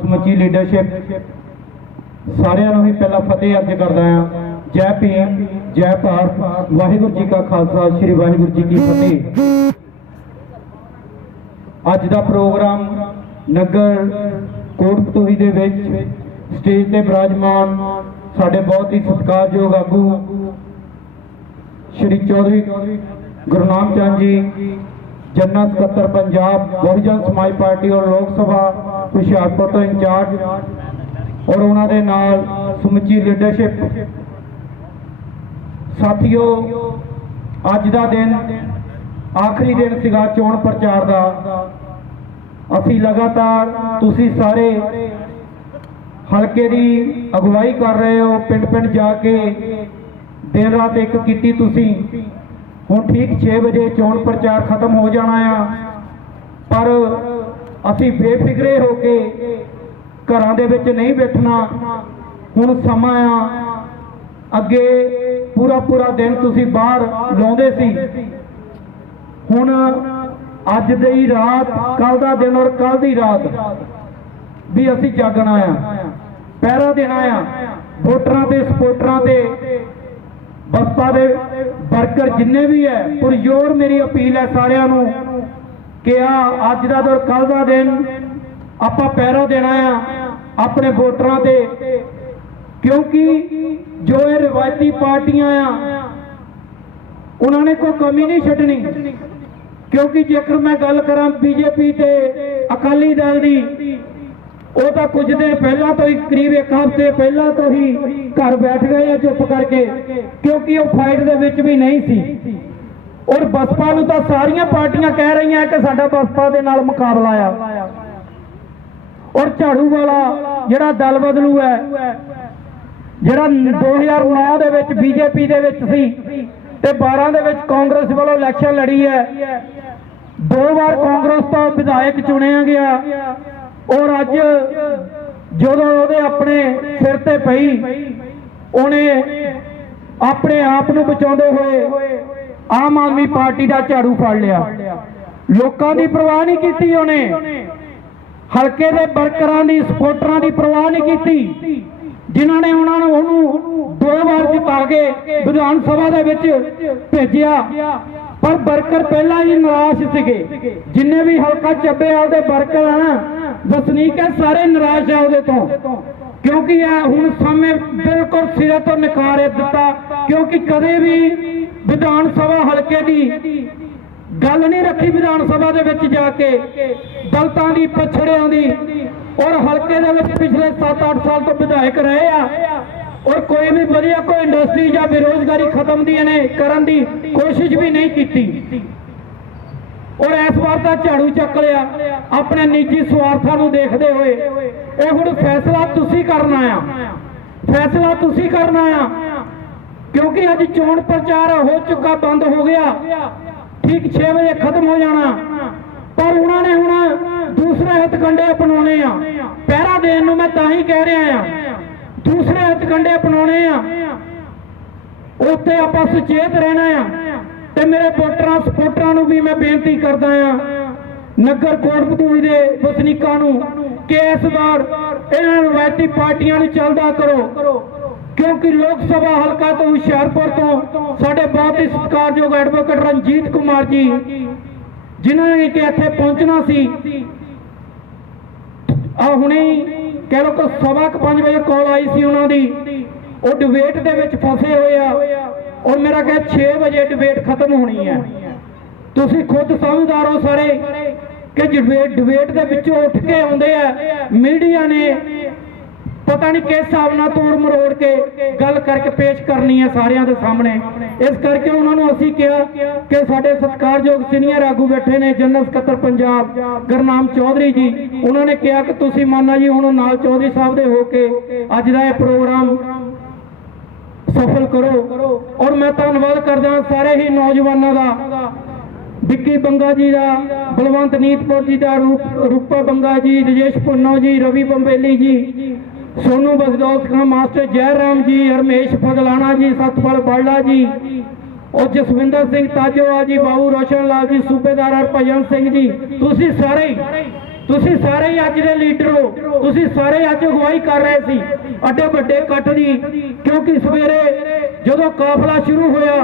ਸਮੁੱਚੀ ਲੀਡਰਸ਼ਿਪ ਸਾਰਿਆਂ ਨੂੰ ਹੀ ਪਹਿਲਾਂ ਫਤਿਹ ਅਰਜ਼ ਕਰਦਾ ਹਾਂ। ਜੈ ਭੀਮ, ਜੈ ਭਾਰਤ। ਵਾਹਿਗੁਰੂ ਜੀ ਕਾ ਖਾਲਸਾ, ਸ੍ਰੀ ਵਾਹਿਗੁਰੂ ਜੀ ਕੀ ਫਤਿਹ। ਅੱਜ ਦਾ ਪ੍ਰੋਗਰਾਮ ਨਗਰ ਕੋਟਪਤੂਹੀ ਦੇ ਵਿੱਚ ਸਟੇਜ ਤੇ ਬਿਰਾਜਮਾਨ ਸਾਡੇ ਬਹੁਤ ਹੀ ਸਤਿਕਾਰਯੋਗ ਆਗੂ ਸ਼੍ਰੀ ਚੌਧਰੀ ਗੁਰਨਾਮ ਚੰਦ ਜੀ, ਜਨਰਲ ਸਕੱਤਰ ਪੰਜਾਬ, ਬਹੁਜਨ ਸਮਾਜ ਪਾਰਟੀ ਔਰ ਲੋਕ ਸਭਾ ਹੁਸ਼ਿਆਰਪੁਰ ਤੋਂ ਇੰਚਾਰਜ ਔਰ ਉਹਨਾਂ ਦੇ ਨਾਲ ਸਮੁੱਚੀ ਲੀਡਰਸ਼ਿਪ ਸਾਥੀਓ, ਅੱਜ ਦਾ ਦਿਨ ਆਖਰੀ ਦਿਨ ਸੀਗਾ ਚੋਣ ਪ੍ਰਚਾਰ ਦਾ। ਅਸੀਂ ਲਗਾਤਾਰ ਤੁਸੀਂ ਸਾਰੇ ਹਲਕੇ ਦੀ ਅਗਵਾਈ ਕਰ ਰਹੇ ਹੋ ਪਿੰਡ ਪਿੰਡ ਜਾ ਕੇ ਦਿਨ ਰਾਤ ਇੱਕ ਕੀਤੀ ਤੁਸੀਂ। ਹੁਣ ਠੀਕ 6 ਵਜੇ ਚੋਣ ਪ੍ਰਚਾਰ ਖਤਮ ਹੋ ਜਾਣਾ ਆ। ਪਰ ਅਸੀਂ ਬੇਫਿਕਰੇ ਹੋ ਕੇ ਘਰਾਂ ਦੇ ਵਿੱਚ ਨਹੀਂ ਬੈਠਣਾ। ਹੁਣ ਸਮਾਂ ਆ। ਅੱਗੇ ਪੂਰਾ ਪੂਰਾ ਦਿਨ ਤੁਸੀਂ ਬਾਹਰ ਲਾਉਂਦੇ ਸੀ। ਹੁਣ ਅੱਜ ਦੀ ਰਾਤ ਕੱਲ ਦਾ ਦਿਨ ਔਰ ਕੱਲ ਦੀ ਰਾਤ ਵੀ ਅਸੀਂ ਜਾਗਣਾ ਆ। ਪਹਿਰਾ ਦੇਣਾ ਆ। ਵੋਟਰਾਂ ਤੇ ਸਪੋਰਟਰਾਂ ਤੇ ਬਸਪਾ ਦੇ ਵਰਕਰ ਜਿੰਨੇ ਵੀ ਹੈ ਪੁਰਜੋਰ ਮੇਰੀ ਅਪੀਲ ਹੈ ਸਾਰਿਆਂ ਨੂੰ ਕਿ ਆ ਅੱਜ ਦਾ ਔਰ ਕੱਲ ਦਾ ਦਿਨ ਆਪਾਂ ਪਹਿਰਾ ਦੇਣਾ ਆ ਆਪਣੇ ਵੋਟਰਾਂ ਤੇ। ਕਿਉਂਕਿ ਜੋ ਇਹ ਰਿਵਾਇਤੀ ਪਾਰਟੀਆਂ ਆ, ਉਹਨਾਂ ਨੇ ਕੋਈ ਕਮੀ ਨਹੀਂ ਛੱਡਣੀ। ਕਿਉਂਕਿ ਜੇਕਰ ਮੈਂ ਗੱਲ ਕਰਾਂ ਬੀਜੇਪੀ ਤੇ ਅਕਾਲੀ ਦਲ ਦੀ, ਉਹ ਤਾਂ ਕੁਝ ਦਿਨ ਪਹਿਲਾਂ ਤੋਂ ਹੀ ਕਰੀਬ ਇੱਕ ਹਫ਼ਤੇ ਪਹਿਲਾਂ ਤੋਂ ਹੀ ਘਰ ਬੈਠ ਗਏ ਆ ਚੁੱਪ ਕਰਕੇ, ਕਿਉਂਕਿ ਉਹ ਫਾਈਟ ਦੇ ਵਿੱਚ ਵੀ ਨਹੀਂ ਸੀ। ਔਰ ਬਸਪਾ ਨੂੰ ਤਾਂ ਸਾਰੀਆਂ ਪਾਰਟੀਆਂ ਕਹਿ ਰਹੀਆਂ ਕਿ ਸਾਡਾ ਬਸਪਾ ਦੇ ਨਾਲ ਮੁਕਾਬਲਾ ਆ। ਔਰ ਝਾੜੂ ਵਾਲਾ ਜਿਹੜਾ ਦਲ ਬਦਲੂ ਹੈ, ਜਿਹੜਾ 2009 ਦੇ ਵਿੱਚ ਬੀਜੇਪੀ ਦੇ ਵਿੱਚ ਸੀ ਤੇ 12 ਦੇ ਵਿੱਚ ਕਾਂਗਰਸ ਵੱਲੋਂ ਇਲੈਕਸ਼ਨ ਲੜੀ ਹੈ, ਦੋ ਵਾਰ ਕਾਂਗਰਸ ਤੋਂ ਵਿਧਾਇਕ ਚੁਣਿਆ ਗਿਆ। ਔਰ ਅੱਜ ਜਦੋਂ ਉਹਦੇ ਆਪਣੇ ਸਿਰ ਤੇ ਪਈ, ਉਹਨੇ ਆਪਣੇ ਆਪ ਨੂੰ ਬਚਾਉਂਦੇ ਹੋਏ ਆਮ ਆਦਮੀ ਪਾਰਟੀ ਦਾ ਝਾੜੂ ਫੜ ਲਿਆ। ਲੋਕਾਂ ਦੀ ਪਰਵਾਹ ਨਹੀਂ ਕੀਤੀ ਉਹਨੇ। ਹਲਕੇ ਦੇ ਵਰਕਰਾਂ ਦੀ, ਸਪੋਰਟਰਾਂ ਦੀ ਪਰਵਾਹ ਨਹੀਂ ਕੀਤੀ। ਜਿਨ੍ਹਾਂ ਨੇ ਉਹਨਾਂ ਨੂੰ ਉਹਨੂੰ ਦੋ ਵਾਰ ਜਿਤਾ ਕੇ ਵਿਧਾਨ ਸਭਾ ਦੇ ਵਿੱਚ ਭੇਜਿਆ। ਪਰ ਵਰਕਰ ਪਹਿਲਾਂ ਹੀ ਨਿਰਾਸ਼ ਸੀਗੇ। ਜਿੰਨੇ ਵੀ ਹਲਕਾ ਚੱਪੇ ਆ, ਉਹਦੇ ਵਰਕਰ ਆ। ਨਾ ਵਸਨੀਕ ਹੈ ਸਾਰੇ ਨਿਰਾਸ਼ ਆ ਉਹਦੇ ਤੋਂ। ਕਿਉਂਕਿ ਇਹ ਹੁਣ ਸਮੇਂ ਬਿਲਕੁਲ ਸਿਰੇ ਤੋਂ ਨਕਾਰੇ ਦਿੱਤਾ। ਕਿਉਂਕਿ ਕਦੇ ਵੀ ਵਿਧਾਨ ਸਭਾ ਹਲਕੇ ਦੀ ਗੱਲ ਨਹੀਂ ਰੱਖੀ ਵਿਧਾਨ ਸਭਾ ਦੇ ਵਿੱਚ ਜਾ ਕੇ। ਦਲਤਾਂ ਦੀ, ਪਛੜਿਆਂ ਦੀ ਔਰ ਹਲਕੇ ਦੇ ਵਿੱਚ ਪਿਛਲੇ 7-8 ਸਾਲ ਤੋਂ ਵਿਧਾਇਕ ਰਹੇ ਆ। ਔਰ ਕੋਈ ਵੀ ਵਧੀਆ ਕੋਈ ਇੰਡਸਟਰੀ ਜਾਂ ਬੇਰੋਜ਼ਗਾਰੀ ਖਤਮ ਦੀ ਇਹਨੇ ਕਰਨ ਦੀ ਕੋਸ਼ਿਸ਼ ਵੀ ਨਹੀਂ ਕੀਤੀ। ਔਰ ਇਸ ਵਾਰ ਤਾਂ ਝਾੜੂ ਚੱਕ ਲਿਆ। ਆਪਣੇ ਨਿੱਜੀ ਸਵਾਰਥਾਂ ਨੂੰ ਦੇਖਦੇ ਹੋਏ। ਇਹ ਹੁਣ ਫੈਸਲਾ ਤੁਸੀਂ ਕਰਨਾ ਆ। ਫੈਸਲਾ ਤੁਸੀਂ ਕਰਨਾ ਆ। ਕਿਉਂਕਿ ਅੱਜ ਚੋਣ ਪ੍ਰਚਾਰ ਹੋ ਚੁੱਕਾ, ਬੰਦ ਹੋ ਗਿਆ। ਠੀਕ 6 ਵਜੇ ਖਤਮ ਹੋ ਜਾਣਾ। ਪਰ ਉਹਨਾਂ ਨੇ ਹੁਣ ਦੂਸਰੇ ਹੱਥਕੰਡੇ ਅਪਣਾਉਣੇ ਆ। ਪਹਿਰਾ ਦੇਣ ਨੂੰ ਮੈਂ ਤਾਂ ਹੀ ਕਹਿ ਰਿਹਾ ਆ। ਦੂਸਰੇ ਹੱਥਕੰਡੇ ਅਪਣਾਉਣੇ ਆ। ਉੱਥੇ ਆਪਾਂ ਸੁਚੇਤ ਰਹਿਣਾ ਆ। ਤੇ ਮੇਰੇ ਵੋਟਰਾਂ ਸਪੋਰਟਰਾਂ ਨੂੰ ਵੀ ਮੈਂ ਬੇਨਤੀ ਕਰਦਾ ਆ। ਨਗਰ ਕੋਟਪਤੂਈ ਦੇ ਵਸਨੀਕਾਂ ਨੂੰ ਕਿ ਇਸ ਵਾਰ ਇਹਨਾਂ ਰਵਾਇਤੀ ਪਾਰਟੀਆਂ ਨੂੰ ਚੱਲਦਾ ਕਰੋ। ਕਿਉਂਕਿ ਲੋਕ ਸਭਾ ਹਲਕਾ ਤੋਂ ਹੁਸ਼ਿਆਰਪੁਰ ਤੋਂ ਸਾਡੇ ਬਹੁਤ ਹੀ ਸਤਿਕਾਰਯੋਗ ਐਡਵੋਕੇਟ ਰਣਜੀਤ ਕੁਮਾਰ ਜੀ, ਜਿਨ੍ਹਾਂ ਨੇ ਕਿ ਇੱਥੇ ਪਹੁੰਚਣਾ ਸੀ। ਆ ਹੁਣੇ ਕਹਿ ਲੋ ਕਿ ਸਵਾ ਕੁ ਪੰਜ ਵਜੇ ਕਾਲ ਆਈ ਸੀ ਉਹਨਾਂ ਦੀ। ਉਹ ਡਿਬੇਟ ਦੇ ਵਿੱਚ ਫਸੇ ਹੋਏ ਆ। ਔਰ ਮੇਰਾ ਕਹੇ 6 ਵਜੇ ਡਿਬੇਟ ਖਤਮ ਹੋਣੀ ਹੈ। ਤੁਸੀਂ ਖੁਦ ਸਮਝਦਾਰ ਹੋ ਸਾਰੇ ਕਿ ਡਿਬੇਟ ਡਿਬੇਟ ਦੇ ਵਿੱਚੋਂ ਉੱਠ ਕੇ ਆਉਂਦੇ ਆ। ਮੀਡੀਆ ਨੇ ਪਤਾ ਨਹੀਂ ਕਿਸ ਹਿਸਾਬ ਨਾਲ ਤੋੜ ਮਰੋੜ ਕੇ ਗੱਲ ਕਰਕੇ ਪੇਸ਼ ਕਰਨੀ ਹੈ ਸਾਰਿਆਂ ਦੇ ਸਾਹਮਣੇ। ਇਸ ਕਰਕੇ ਉਹਨਾਂ ਨੂੰ ਅਸੀਂ ਕਿਹਾ ਕਿ ਸਾਡੇ ਸਤਿਕਾਰਯੋਗ ਸੀਨੀਅਰ ਆਗੂ ਬੈਠੇ ਨੇ ਜਨਰਲ ਸਕੱਤਰ ਪੰਜਾਬ ਗੁਰਨਾਮ ਚੌਧਰੀ ਜੀ। ਉਹਨਾਂ ਨੇ ਕਿਹਾ ਕਿ ਤੁਸੀਂ ਮਾਨਾ ਜੀ ਹੁਣ ਨਾਲ ਚੌਧਰੀ ਸਾਹਿਬ ਦੇ ਹੋ ਕੇ ਅੱਜ ਦਾ ਇਹ ਪ੍ਰੋਗਰਾਮ ਸਫਲ ਕਰੋ। ਔਰ ਮੈਂ ਧੰਨਵਾਦ ਕਰਦਾ ਸਾਰੇ ਹੀ ਨੌਜਵਾਨਾਂ ਦਾ। ਵਿੱਕੀ ਬੰਗਾ ਜੀ ਦਾ, ਬਲਵੰਤ ਨੀਤਪੁਰ ਜੀ ਦਾ, ਰੂਪ ਰੂਪਾ ਬੰਗਾ ਜੀ, ਰਜੇਸ਼ ਪੁੰਨੋ ਜੀ, ਰਵੀ ਬੰਬੇਲੀ ਜੀ। ਸੋਨੂ ਬਸਦੌਲਤ ਖਾਨ ਮਾਸਟਰ ਜੈ ਜੀ, ਹਰਮੇਸ਼ ਫਗਲਾਣਾ ਜੀ, ਸਤਪਾਲ ਬਾਲਾ ਜੀ ਔਰ ਜਸਵਿੰਦਰ ਸਿੰਘ ਤਾਜੋਆ ਜੀ ਬਾਬੂ ਰੋਸ਼ਨ ਲਾਲ ਜੀ, ਸੂਬੇਦਾਰ ਹਰਭਜਨ ਸਿੰਘ ਜੀ। ਤੁਸੀਂ ਸਾਰੇ ਤੁਸੀਂ ਸਾਰੇ ਹੀ ਅੱਜ ਦੇ ਲੀਡਰ ਹੋ। ਤੁਸੀਂ ਸਾਰੇ ਅੱਜ ਅਗਵਾਈ ਕਰ ਰਹੇ ਸੀ। ਅੱਡੇ ਵੱਡੇ ਇਕੱਠ ਦੀ, ਕਿਉਂਕਿ ਸਵੇਰੇ ਜਦੋਂ ਕਾਫਲਾ ਸ਼ੁਰੂ ਹੋਇਆ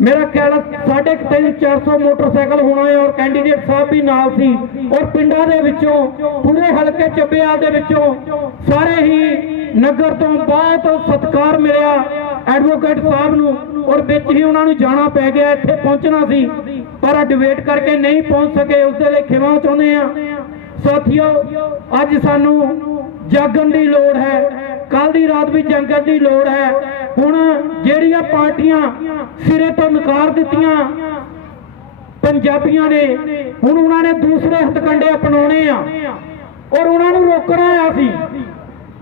ਮੇਰਾ ਖਿਆਲ 350 400 ਮੋਟਰਸਾਈਕਲ ਹੋਣਾ ਹੈ ਔਰ ਕੈਂਡੀਡੇਟ ਸਾਹਿਬ ਵੀ ਨਾਲ ਸੀ ਔਰ ਪਿੰਡਾਂ ਦੇ ਵਿੱਚੋਂ, ਪੂਰੇ ਹਲਕੇ ਚੱਬੇਵਾਲ ਦੇ ਵਿੱਚੋਂ ਸਾਰੇ ਹੀ ਨਗਰ ਤੋਂ ਬਹੁਤ ਸਤਿਕਾਰ ਮਿਲਿਆ ਐਡਵੋਕੇਟ ਸਾਹਿਬ ਨੂੰ ਔਰ ਵਿੱਚ ਹੀ ਉਹਨਾਂ ਨੂੰ ਜਾਣਾ ਪੈ ਗਿਆ, ਇੱਥੇ ਪਹੁੰਚਣਾ ਸੀ, ਪਰ ਡਿਬੇਟ ਕਰਕੇ ਨਹੀਂ ਪਹੁੰਚ ਸਕੇ ਉਸ ਦੇ ਲਈ ਖਿਮਾ ਚਾਹੁੰਦੇ ਆ ਸਾਥੀਓ, ਅੱਜ ਸਾਨੂੰ ਜਾਗਣ ਦੀ ਲੋੜ ਹੈ ਕੱਲ ਦੀ ਰਾਤ ਵੀ ਜੰਗਲ ਦੀ ਲੋੜ ਹੈ ਹੁਣ ਜਿਹੜੀਆਂ ਪਾਰਟੀਆਂ ਸਿਰੇ ਤੋਂ ਨਕਾਰ ਦਿੱਤੀਆਂ ਪੰਜਾਬੀਆਂ ਨੇ, ਹੁਣ ਉਹਨਾਂ ਨੇ ਦੂਸਰੇ ਹਥਕੰਡੇ ਅਪਣਾਉਣੇ ਆ। ਔਰ ਉਹਨਾਂ ਨੂੰ ਰੋਕਣਾ ਆ ਸੀ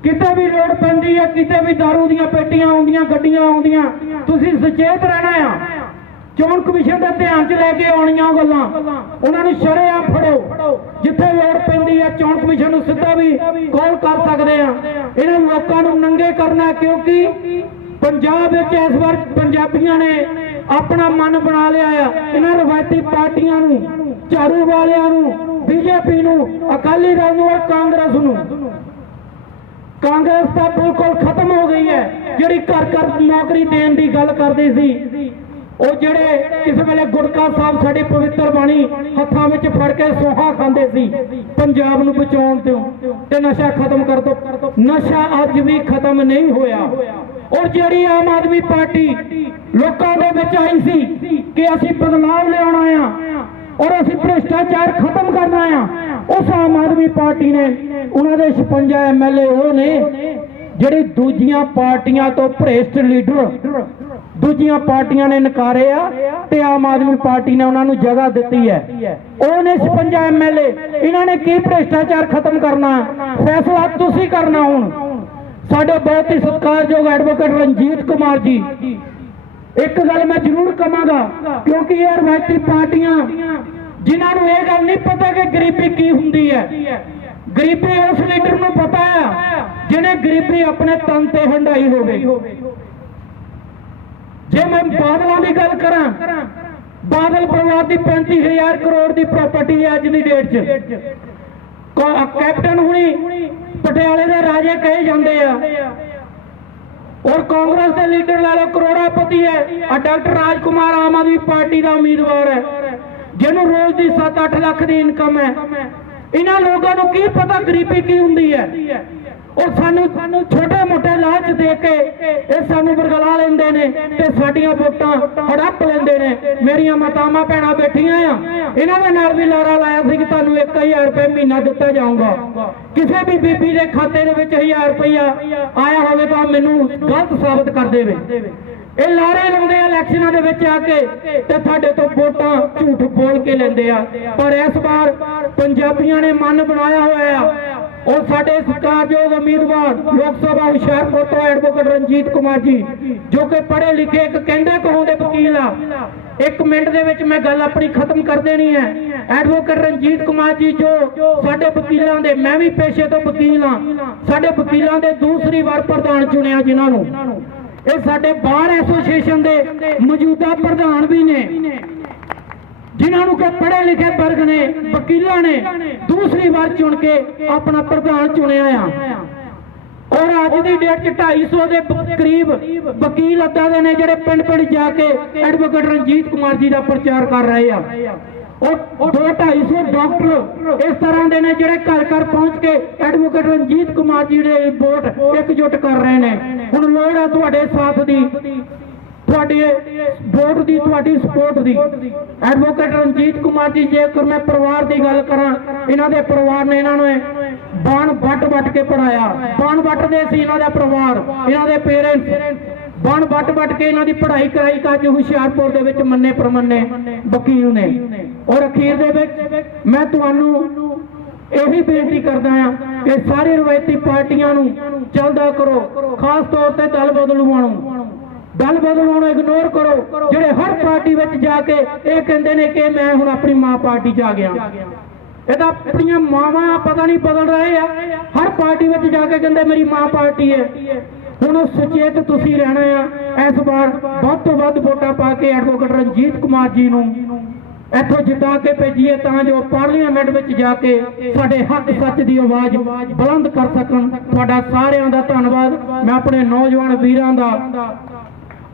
ਕਿਤੇ ਵੀ ਲੋੜ ਪੈਂਦੀ ਹੈ ਕਿਤੇ ਵੀ ਦਾਰੂ ਦੀਆਂ ਪੇਟੀਆਂ ਆਉਂਦੀਆਂ, ਗੱਡੀਆਂ ਆਉਂਦੀਆਂ, ਤੁਸੀਂ ਸੁਚੇਤ ਰਹਿਣਾ ਆ। ਚੋਣ ਕਮਿਸ਼ਨ ਦੇ ਧਿਆਨ 'ਚ ਲੈ ਕੇ ਆਉਣੀਆਂ ਉਹ ਗੱਲਾਂ। ਉਹਨਾਂ ਨੂੰ ਸ਼ਰੇਆਮ ਫੜੋ। ਜਿੱਥੇ ਲੋੜ ਪੈਂਦੀ ਹੈ ਚੋਣ ਕਮਿਸ਼ਨ ਨੂੰ ਸਿੱਧਾ ਵੀ ਕਾਲ ਕਰ ਸਕਦੇ ਆ। ਇਹਨਾਂ ਲੋਕਾਂ ਨੂੰ ਨੰਗੇ ਕਰਨਾ ਕਿਉਂਕਿ ਪੰਜਾਬ ਵਿੱਚ ਇਸ ਵਾਰ ਪੰਜਾਬੀਆਂ ਨੇ ਆਪਣਾ ਮਨ ਬਣਾ ਲਿਆ ਆ। ਇਹਨਾਂ ਰਵਾਇਤੀ ਪਾਰਟੀਆਂ ਨੂੰ, ਝਾੜੂ ਵਾਲਿਆਂ ਨੂੰ, ਬੀਜੇਪੀ ਨੂੰ, ਅਕਾਲੀ ਦਲ ਨੂੰ ਔਰ ਕਾਂਗਰਸ ਨੂੰ। ਕਾਂਗਰਸ ਤਾਂ ਬਿਲਕੁਲ ਖਤਮ ਹੋ ਗਈ ਹੈ। ਜਿਹੜੀ ਘਰ ਘਰ ਨੌਕਰੀ ਦੇਣ ਦੀ ਗੱਲ ਕਰਦੀ ਸੀ, ਉਹ ਜਿਹੜੇ ਕਿਸੇ ਵੇਲੇ ਗੁਰਕਾ ਸਾਹਿਬ ਸਾਡੀ ਪਵਿੱਤਰ ਬਾਣੀ ਹੱਥਾਂ ਵਿੱਚ ਫੜ ਕੇ ਸੋਹਾ ਖਾਂਦੇ ਸੀ, ਪੰਜਾਬ ਨੂੰ ਬਚਾਉਣ ਤੋਂ, ਤੇ ਨਸ਼ਾ ਖਤਮ ਕਰ ਦੋ। ਨਸ਼ਾ ਅੱਜ ਵੀ ਖਤਮ ਨਹੀਂ ਹੋਇਆ। ਔਰ ਜਿਹੜੀ ਆਮ ਆਦਮੀ ਪਾਰਟੀ ਲੋਕਾਂ ਦੇ ਵਿੱਚ ਆਈ ਸੀ ਕਿ ਅਸੀਂ ਬਦਲਾਵ ਲਿਆਉਣਾ ਆ ਔਰ ਅਸੀਂ ਭ੍ਰਿਸ਼ਟਾਚਾਰ ਖਤਮ ਕਰਨਾ ਆ ਉਸ ਆਮ ਆਦਮੀ ਪਾਰਟੀ ਨੇ ਉਹਨਾਂ ਦੇ 56 ਐਮਐਲਏ ਉਹ ਨੇ ਜਿਹੜੀ ਦੂਜੀਆਂ ਪਾਰਟੀਆਂ ਤੋਂ ਭ੍ਰਿਸ਼ਟ ਲੀਡਰ ਦੂਜੀਆਂ ਪਾਰਟੀਆਂ ਨੇ ਨਕਾਰੇ ਆ ਤੇ ਆਮ ਆਦਮੀ ਪਾਰਟੀ ਨੇ ਉਹਨਾਂ ਨੂੰ ਜਗ੍ਹਾ ਦਿੱਤੀ ਹੈ। ਉਹ ਨੇ 56 ਐਮਐਲਏ ਇਹਨਾਂ ਨੇ ਕੀ ਭ੍ਰਿਸ਼ਟਾਚਾਰ ਖਤਮ ਕਰਨਾ? ਫੈਸਲਾ ਤੁਸੀਂ ਕਰਨਾ ਹੁਣ। ਸਾਡੇ ਬਹੁਤ ਹੀ ਸਤਿਕਾਰਯੋਗ ਐਡਵੋਕੇਟ ਰਣਜੀਤ ਕੁਮਾਰ ਜੀ। ਇੱਕ ਗੱਲ ਮੈਂ ਜ਼ਰੂਰ ਕਹਾਂਗਾ, ਕਿਉਂਕਿ ਇਹ ਰਵਾਇਤੀ ਪਾਰਟੀਆਂ, ਜਿਨ੍ਹਾਂ ਨੂੰ ਇਹ ਗੱਲ ਨਹੀਂ ਪਤਾ ਕਿ ਗਰੀਬੀ ਕੀ ਹੁੰਦੀ ਹੈ। ਗਰੀਬੀ ਉਸ ਲੀਡਰ ਨੂੰ ਪਤਾ ਹੈ, ਜਿਹਨੇ ਗਰੀਬੀ ਆਪਣੇ ਤਨ ਤੇ ਹੰਡਾਈ ਹੋਵੇ। ਜੇ ਮੈਂ ਬਾਦਲਾਂ ਦੀ ਗੱਲ ਕਰਾਂ, ਬਾਦਲ ਪਰਿਵਾਰ ਦੀ 35000 ਕਰੋੜ ਦੀ ਪ੍ਰਾਪਰਟੀ ਹੈ ਅੱਜ ਦੀ ਡੇਟ 'ਚ। ਕੈਪਟਨ ਹੁਣੀ ਪਟਿਆਲੇ ਦੇ ਰਾਜੇ ਕਹੇ ਜਾਂਦੇ ਆ। ਔਰ ਕਾਂਗਰਸ ਦੇ ਲੀਡਰ ਲਾ ਲਓ, ਕਰੋੜਾਪਤੀ ਹੈ। ਆ ਡਾਕਟਰ ਰਾਜਕੁਮਾਰ ਆਮ ਆਦਮੀ ਪਾਰਟੀ ਦਾ ਉਮੀਦਵਾਰ ਹੈ। ਜਿਹਨੂੰ ਰੋਜ਼ ਦੀ 7-8 ਲੱਖ ਦੀ ਇਨਕਮ ਹੈ। ਇਹਨਾਂ ਲੋਕਾਂ ਨੂੰ ਕੀ ਪਤਾ ਗਰੀਬੀ ਕੀ ਹੁੰਦੀ ਹੈ? ਉਹ ਸਾਨੂੰ ਸਾਨੂੰ ਛੋਟੇ ਮੋਟੇ ਲਾਲਚ ਦੇ ਕੇ ਇਹ ਸਾਨੂੰ ਵਰਗਲਾ ਲੈਂਦੇ ਨੇ ਤੇ ਸਾਡੀਆਂ ਵੋਟਾਂ ਹੜੱਪ ਲੈਂਦੇ ਨੇ। ਮੇਰੀਆਂ ਮਾਤਾਵਾਂ ਭੈਣਾਂ ਬੈਠੀਆਂ ਆ। ਇਹਨਾਂ ਦੇ ਨਾਲ ਵੀ ਲਾਰਾ ਲਾਇਆ ਸੀ ਕਿ ਤੁਹਾਨੂੰ 1000 ਰੁਪਏ ਮਹੀਨਾ ਦਿੱਤਾ ਜਾਊਗਾ। ਕਿਸੇ ਵੀ ਬੀਬੀ ਦੇ ਖਾਤੇ ਦੇ ਵਿੱਚ 1000 ਰੁਪਇਆ ਆਇਆ ਹੋਵੇ ਤਾਂ ਮੈਨੂੰ ਗਲਤ ਸਾਬਤ ਕਰ ਦੇਵੇ। ਇਹ ਲਾਰੇ ਲਾਉਂਦੇ ਆ ਇਲੈਕਸ਼ਨਾਂ ਦੇ ਵਿੱਚ ਆ ਕੇ ਤੇ ਤੁਹਾਡੇ ਤੋਂ ਵੋਟਾਂ ਝੂਠ ਬੋਲ ਕੇ ਲੈਂਦੇ ਆ। ਪਰ ਇਸ ਵਾਰ ਪੰਜਾਬੀਆਂ ਨੇ ਮਨ ਬਣਾਇਆ ਹੋਇਆ ਆ ਔਰ ਸਾਡੇ ਸਤਿਕਾਰਯੋਗ ਉਮੀਦਵਾਰ ਲੋਕ ਸਭਾ ਹੁਸ਼ਿਆਰਪੁਰ ਤੋਂ ਐਡਵੋਕੇਟ ਰਣਜੀਤ ਕੁਮਾਰ ਜੀ, ਜੋ ਕਿ ਪੜ੍ਹੇ ਲਿਖੇ ਇੱਕ ਕਹਿੰਦੇ ਕਹਾਉਂਦੇ ਵਕੀਲ ਆ। ਇੱਕ ਮਿੰਟ ਦੇ ਵਿੱਚ ਮੈਂ ਗੱਲ ਆਪਣੀ ਖਤਮ ਕਰ ਦੇਣੀ ਹੈ। ਐਡਵੋਕੇਟ ਰਣਜੀਤ ਕੁਮਾਰ ਜੀ, ਜੋ ਸਾਡੇ ਵਕੀਲਾਂ ਦੇ, ਮੈਂ ਵੀ ਪੇਸ਼ੇ ਤੋਂ ਵਕੀਲ ਹਾਂ। ਸਾਡੇ ਵਕੀਲਾਂ ਦੇ ਦੂਸਰੀ ਵਾਰ ਪ੍ਰਧਾਨ ਚੁਣਿਆ ਜਿਨ੍ਹਾਂ ਨੂੰ। ਇਹ ਸਾਡੇ ਬਾਰ ਐਸੋਸੀਏਸ਼ਨ ਦੇ ਮੌਜੂਦਾ ਪ੍ਰਧਾਨ ਵੀ ਨੇ। ਜਿਨ੍ਹਾਂ ਨੂੰ ਕਿ ਪੜ੍ਹੇ ਲਿਖੇ ਵਰਗ ਨੇ, ਵਕੀਲਾਂ ਨੇ, ਦੂਸਰੀ ਵਾਰ ਚੁਣ ਕੇ ਆਪਣਾ ਪ੍ਰਧਾਨ ਚੁਣਿਆ ਆ। ਔਰ ਅੱਜ ਦੀ ਡੇਟ 'ਚ 250 ਦੇ ਕਰੀਬ ਵਕੀਲ ਅੱਦਾ ਦੇ ਨੇ ਜਿਹੜੇ ਪਿੰਡ ਪਿੰਡ ਜਾ ਕੇ ਐਡਵੋਕੇਟ ਰਣਜੀਤ ਕੁਮਾਰ ਜੀ ਦਾ ਪ੍ਰਚਾਰ ਕਰ ਰਹੇ ਆ। ਔਰ ਦੋ 250 ਡਾਕਟਰ ਇਸ ਤਰ੍ਹਾਂ ਦੇ ਨੇ ਜਿਹੜੇ ਘਰ ਘਰ ਪਹੁੰਚ ਕੇ ਐਡਵੋਕੇਟ ਰਣਜੀਤ ਕੁਮਾਰ ਜੀ ਦੇ ਵੋਟ ਇਕਜੁੱਟ ਕਰ ਰਹੇ ਨੇ। ਹੁਣ ਲੋੜ ਹੈ ਤੁਹਾਡੇ ਸਾਥ ਦੀ। ਤੁਹਾਡੀ ਵੋਟ ਦੀ, ਤੁਹਾਡੀ ਸਪੋਰਟ ਦੀ। ਐਡਵੋਕੇਟ ਰਣਜੀਤ ਕੁਮਾਰ ਜੀ, ਜੇਕਰ ਮੈਂ ਪਰਿਵਾਰ ਦੀ ਗੱਲ ਕਰਾਂ, ਇਹਨਾਂ ਦੇ ਪਰਿਵਾਰ ਨੇ ਇਹਨਾਂ ਨੂੰ ਬਾਣ ਵੱਟ ਵੱਟ ਕੇ ਪੜਾਇਆ ਬਾਣ ਵੱਟਦੇ ਸੀ ਇਹਨਾਂ ਦਾ ਪਰਿਵਾਰ, ਇਹਨਾਂ ਦੇ ਪੇਰੈਂਟਸ ਬਾਣ ਵੱਟ ਵੱਟ ਕੇ ਇਹਨਾਂ ਦੀ ਪੜ੍ਹਾਈ ਕਰਾਈ ਕਾ ਅੱਜ ਹੁਸ਼ਿਆਰਪੁਰ ਦੇ ਵਿੱਚ ਮੰਨੇ ਪ੍ਰਮੰਨੇ ਵਕੀਲ ਨੇ। ਔਰ ਅਖੀਰ ਦੇ ਵਿੱਚ ਮੈਂ ਤੁਹਾਨੂੰ ਇਹੀ ਬੇਨਤੀ ਕਰਦਾ ਆ ਕਿ ਸਾਰੇ ਰਵਾਇਤੀ ਪਾਰਟੀਆਂ ਨੂੰ ਚਲਦਾ ਕਰੋ, ਖਾਸ ਤੌਰ ਤੇ ਦਲ ਬਦਲੂਆਂ ਨੂੰ। ਦਲ ਬਦਲੂਆਂ ਨੂੰ ਇਗਨੋਰ ਕਰੋ। ਜਿਹੜੇ ਹਰ ਪਾਰਟੀ ਵਿੱਚ ਜਾ ਕੇ ਇਹ ਕਹਿੰਦੇ ਨੇ ਕਿ ਮੈਂ ਹੁਣ ਆਪਣੀ ਮਾਂ ਪਾਰਟੀ 'ਚ ਆ ਗਿਆ। ਇਹ ਆਪਣੀਆਂ ਮਾਵਾਂ ਪਤਾ ਨਹੀਂ ਬਦਲ ਰਹੇ ਆ। ਹਰ ਪਾਰਟੀ ਵਿੱਚ ਜਾ ਕੇ ਕਹਿੰਦੇ ਮੇਰੀ ਮਾਂ ਪਾਰਟੀ ਹੈ। ਹੁਣ ਸੁਚੇਤ ਤੁਸੀਂ ਰਹਿਣਾ ਆ। ਇਸ ਵਾਰ ਵੱਧ ਤੋਂ ਵੱਧ ਵੋਟਾਂ ਪਾ ਕੇ ਐਡਵੋਕੇਟ ਰਣਜੀਤ ਕੁਮਾਰ ਜੀ ਨੂੰ ਇੱਥੋਂ ਜਿਤਾ ਕੇ ਭੇਜੀਏ ਤਾਂ ਜੋ ਪਾਰਲੀਮੈਂਟ ਵਿੱਚ ਜਾ ਕੇ ਸਾਡੇ ਹੱਕ ਸੱਚ ਦੀ ਆਵਾਜ਼ ਬੁਲੰਦ ਕਰ ਸਕਣ। ਤੁਹਾਡਾ ਸਾਰਿਆਂ ਦਾ ਧੰਨਵਾਦ। ਮੈਂ ਆਪਣੇ ਨੌਜਵਾਨ ਵੀਰਾਂ ਦਾ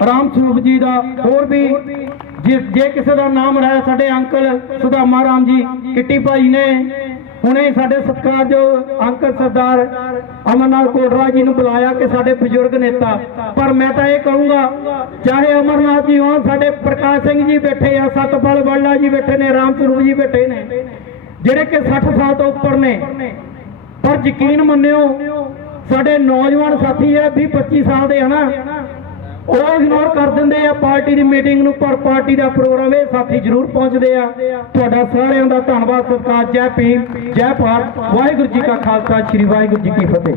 ਰਾਮ ਸਰੂਪ ਜੀ ਦਾ ਹੋਰ ਵੀ ਜੇ ਕਿਸੇ ਦਾ ਨਾਮ ਰਹਿ ਸਾਡੇ ਅੰਕਲ ਸੁਦਾਮਾ ਰਾਮ ਜੀ, ਕਿੱਟੀ ਭਾਈ ਨੇ, ਹੁਣੇ ਸਾਡੇ ਸਤਿਕਾਰਯੋਗ ਅੰਕਲ ਸਰਦਾਰ ਅਮਰਨਾਥ ਕੋਟਰਾ ਜੀ ਨੂੰ ਬੁਲਾਇਆ ਕਿ ਸਾਡੇ ਬਜ਼ੁਰਗ ਨੇਤਾ। ਪਰ ਮੈਂ ਤਾਂ ਇਹ ਕਹੂੰਗਾ, ਚਾਹੇ ਅਮਰਨਾਥ ਜੀ ਹੋਣ, ਸਾਡੇ ਪ੍ਰਕਾਸ਼ ਸਿੰਘ ਜੀ ਬੈਠੇ ਆ, ਸਤਪਾਲ ਬੱਲਾ ਜੀ ਬੈਠੇ ਨੇ, ਰਾਮ ਸਰੂਪ ਜੀ ਬੈਠੇ ਨੇ, ਜਿਹੜੇ ਕਿ 60 ਸਾਲ ਤੋਂ ਉੱਪਰ ਨੇ। ਪਰ ਯਕੀਨ ਮੰਨਿਓ, ਸਾਡੇ ਨੌਜਵਾਨ ਸਾਥੀ ਆ 20 25 ਸਾਲ ਦੇ ਹਨਾ ਉਹ ਇਗਨੋਰ ਕਰ ਦਿੰਦੇ ਆ, ਪਾਰਟੀ ਦੀ ਮੀਟਿੰਗ ਨੂੰ, ਪਰ ਪਾਰਟੀ ਦਾ ਪ੍ਰੋਗਰਾਮ ਇਹ ਸਾਥੀ ਜ਼ਰੂਰ ਪਹੁੰਚਦੇ ਆ। ਤੁਹਾਡਾ ਸਾਰਿਆਂ ਦਾ ਧੰਨਵਾਦ, ਸਤਿਕਾਰ, ਜੈ ਭੀਮ, ਜੈ ਭਾਰਤ, ਵਾਹਿਗੁਰੂ ਜੀ ਕਾ ਖਾਲਸਾ, ਸ੍ਰੀ ਵਾਹਿਗੁਰੂ ਜੀ ਕੀ ਫਤਿਹ।